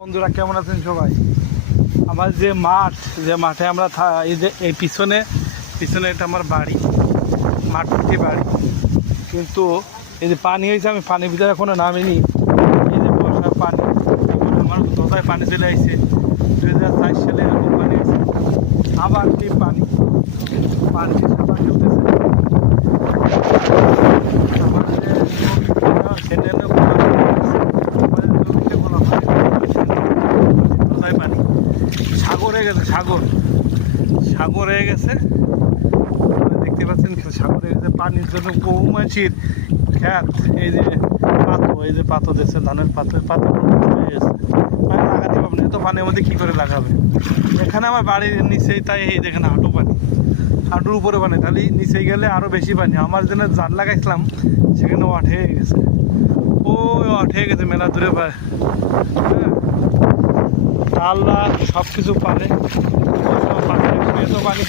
বন্ধুরা কেমন আছেন সবাই? আমার যে মাঠে আমরা এই যে এই পিছনে এটা আমার বাড়ি, মাঠটি বাড়ি। কিন্তু এই যে পানি হয়েছে, আমি পানির ভিতরে এখনো নামিনি। এই যে বর্ষার পানি, আমার কোথায় পানি চলে আসছে। 2004 সালে এরকম পানি হয়েছে, আবার কি পানি সাঁতার খেলতেছে। আমার যে সেটা পানি সাগর হয়ে গেছে, সাগর হয়ে গেছে। দেখতে পাচ্ছেন সাগর হয়ে গেছে পানির জন্য। বহু মাছির খ্যাত, এই যে পাতো দিচ্ছে, ধানের পাতো হয়ে গেছে। পানি লাগাতে পারবে না, এত পানির মধ্যে কী করে লাগাবে? এখানে আমার বাড়ির নিচেই, তাই এই দেখেন হাঁটুর উপরে পানি, তাহলে নিচে গেলে আরও বেশি পানি। আমার জন্য জাল লাগাইছিলাম, সেখানে ওয়াট হয়ে গেছে, ওয়াট হয়ে গেছে মেলা দূরে পায়। হ্যাঁ, আল্লাহ সব কিছু পারে। পানি